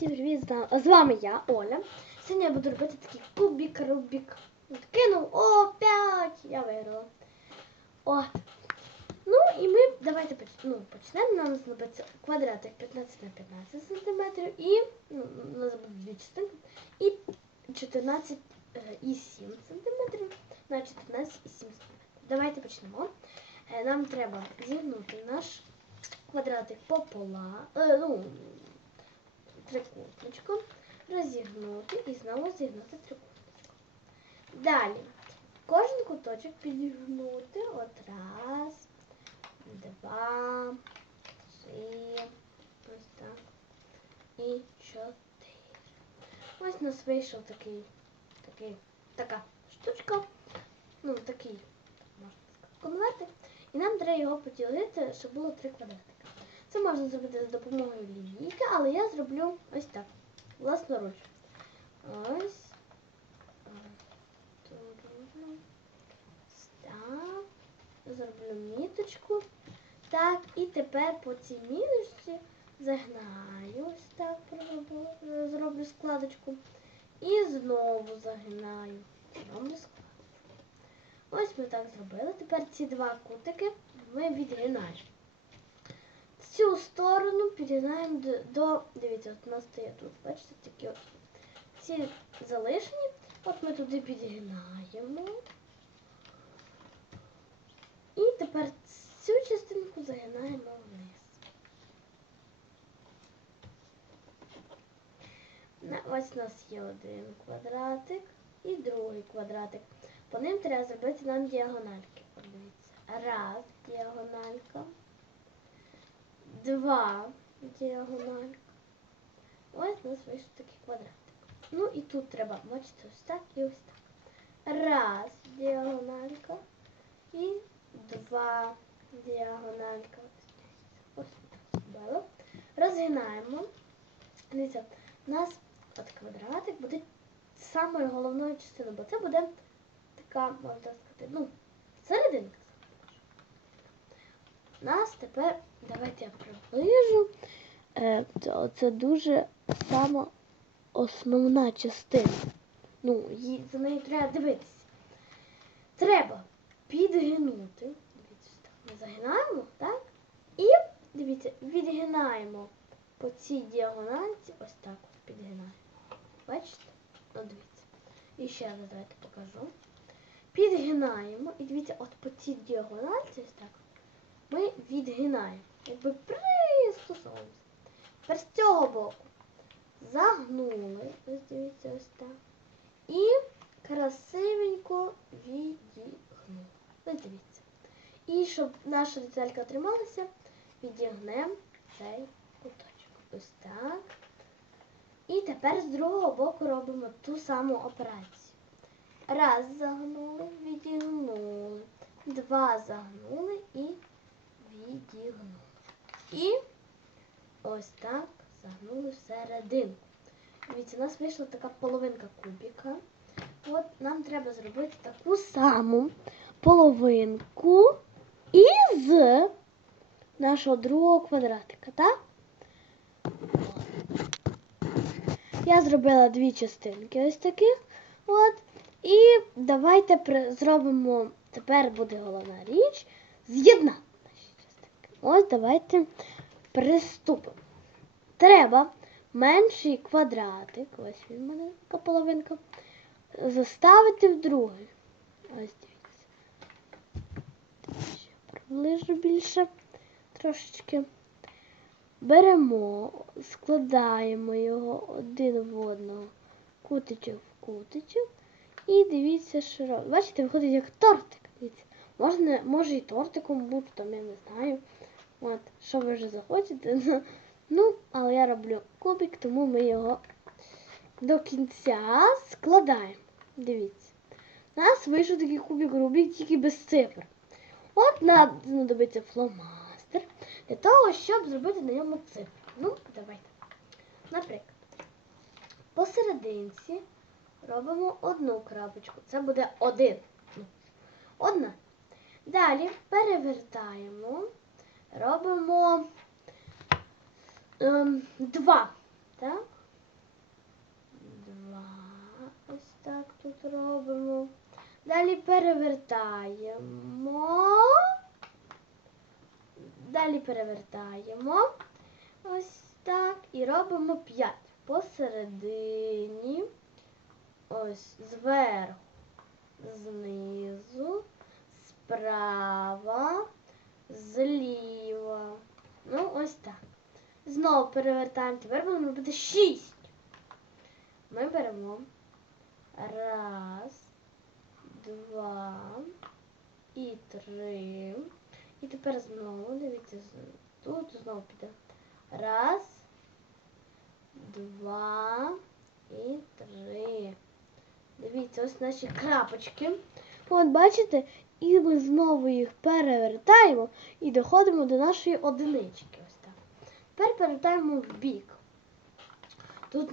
Всім привіт, з вами я, Оля. Сьогодні я буду робити такий кубик Рубік. Кинув, о, 5! Я виграла. От. Ну і ми давайте ну, почнемо. Нам знадобиться квадратик 15 на 15 см і ну, у нас буде дві частинки. І 14 е, і 7 см на 14 і 7 см. Давайте почнемо. Е, Нам треба зігнути наш квадратик попола, е, ну, трикутничком, розігнути і знову зігнути трикутничком. Далі кожен куточок підігнути. От раз, два, три, ось так. І чотири. Ось у нас вийшов такий, такий, така штучка. Ну, такий, можна сказати, конвертик. І нам треба його поділити, щоб було три квадратика. Це можна зробити за допомогою лінійки, але я зроблю ось так. Власноруч. Ось. Так. Зроблю міточку. Так, і тепер по цій міточці загинаю. Ось так зроблю складочку. І знову загинаю. Зроблю складочку. Ось ми так зробили. Тепер ці два кутики ми відгинаємо. Цю сторону підгинаємо до, дивіться, от у нас стає тут, бачите, такі от ці залишені. От ми туди підгинаємо. І тепер цю частинку загинаємо вниз. Ось у нас є один квадратик і другий квадратик. По ним треба зробити нам діагональки. От Дивіться. Раз діагональка. Два діагональка. Ось у нас вийшов такий квадратик. Ну і тут треба, бачите, ось так і ось так. Раз діагональка і два діагональка. Ось так зробили. Розгинаємо. Дивіться, у нас от квадратик буде самою головною частиною, бо це буде така, можна сказати, ну, серединка. У нас тепер, давайте я приближу. Е, це, дуже сама основна частина. Ну, за нею треба дивитися. Треба підгинути. Дивіться, так, ми загинаємо, так? І дивіться, відгинаємо по цій діагональці, ось так ось підгинаємо. Бачите? Ну, дивіться. І ще раз давайте покажу. Підгинаємо. І дивіться, от по цій діагональці, ось так, ми відгинаємо. Якби пристосовуємося. Тепер з цього боку загнули, ось дивіться, ось так. І красивенько відігнули. Ось дивіться. І щоб наша деталька трималася, відігнемо цей куточок. Ось так. І тепер з другого боку робимо ту саму операцію. Раз загнули, відігнули. Два загнули і відігнули. І ось так загнули всерединку. Дивіться, у нас вийшла така половинка кубіка. От нам треба зробити таку саму половинку із нашого другого квадратика, так? Я зробила дві частинки ось таких. От. І давайте зробимо, тепер буде головна річ, з'єднати наші частинки. Ось давайте приступимо. Треба менший квадратик, ось він мене така половинка, заставити в другий. Ось дивіться. Ще приближу більше трошечки. Беремо, складаємо його один в одного, кутичок в кутичок. І дивіться, що. Бачите, виходить як тортик. Дивіться. Можна, може і тортиком бути, там я не знаю. От, що ви вже захочете. Ну, але я роблю кубик, тому ми його до кінця складаємо. Дивіться. У нас вийшов такий кубик Рубік тільки без цифр. От нам знадобиться фломастер для того, щоб зробити на ньому цифри. Ну, давайте. Наприклад, посерединці робимо одну крапочку. Це буде один. Ну, Одна. Далі перевертаємо, робимо ем, два. Так? Два. Ось так тут робимо. Далі перевертаємо. Далі перевертаємо. Ось так. І робимо п'ять. Посередині. Ось зверху, знизу, справа зліва. Ну, ось так. Знову перевертаємо. Тепер будемо робити 6. Ми беремо. Раз, два і три. І тепер знову, дивіться, тут знову піде. Раз, два і три. Дивіться, ось наші крапочки. От бачите, і ми знову їх перевертаємо і доходимо до нашої одинички. Ось так. Тепер перевертаємо в бік.